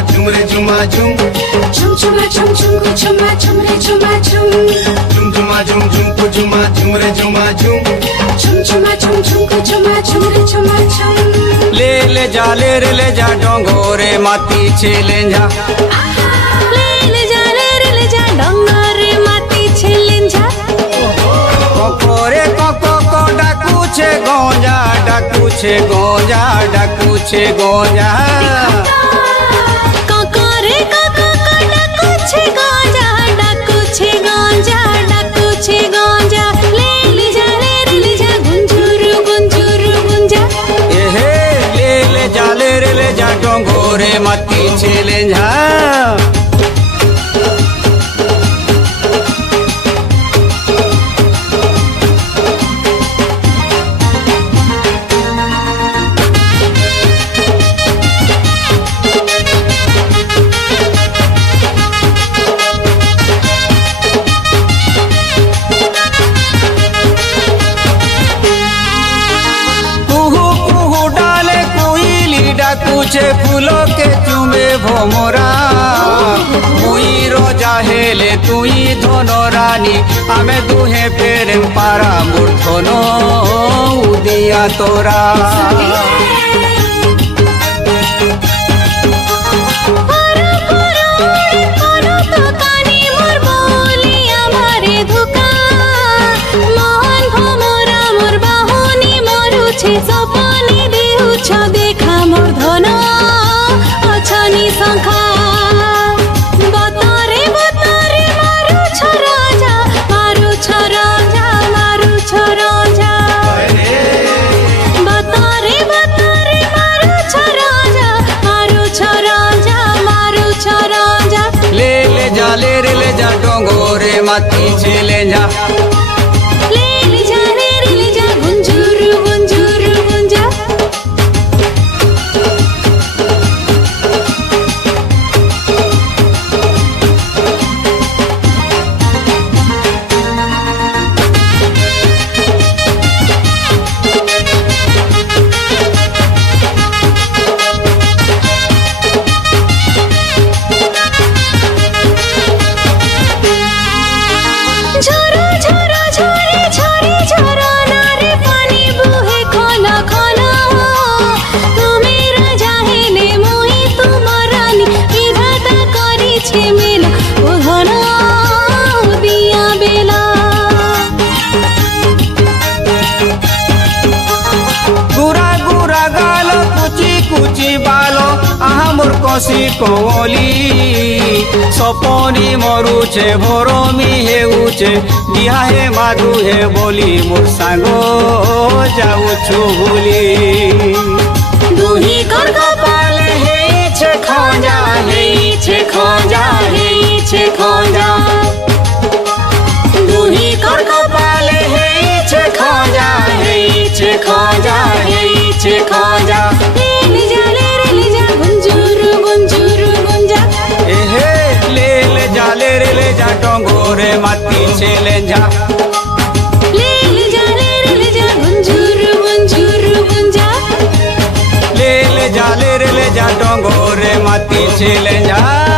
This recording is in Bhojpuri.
झुम रे झुमा झुम झुम झुमा झुम झुम को झुमा झुम रे झुमा झुम झुम झुमा झुम झुम को झुमा झुम रे झुमा झुम झुम झुमा झुम झुम को झुमा झुम रे झुमा झुम ले जा डोंगोरे माती छेलेंझा ले जा डोंगोरे माती छेलेंझा कोकोरे कोको को डाकू छे गोंजा डाकू छे गोंजा डाकू छे गोंजा कोकोरे कोको को डाकू छे गोंजा डाकू छे गोंजा डाकू छे गोंजा ले जा गुंजुरु गुंजुरु गुंजा एहे ले जा डोंगोरे माती छेलेंझा कुछे फूलों के चुमे भोमरा मुई रोजा हेले तुई धोनो रानी आमे दुहे प्रेम पारा मूर्धनो उदिया तोरा सपने देउछ देखा मोर धन अछनी शंखा बतरे मारू छ राजा मारू छ राजा मारू छ राजा बतरे मारू छ राजा मारू छ राजा मारू छ राजा ले जा डोंगोरे माती छेलेंझा कुची बालो आहा मोर कसी कोली सपनी मरुचे भरमी हेउचे बिहा हे माधु हे बोली मोर सांगो जाउछु भूली दुही कर कपाल छे खोजा छे खोजा छे खोजा दुही कर कपाल छे खोजा छे खोजा छे खोजा ले जा गुंजुरु गुंजुरु गुंजा एहे ले जा डोंगोरे माती छेलेंझा ले जा गुंजुरु गुंजुरु गुंजा ले जा डोंगोरे माती छेलेंझा।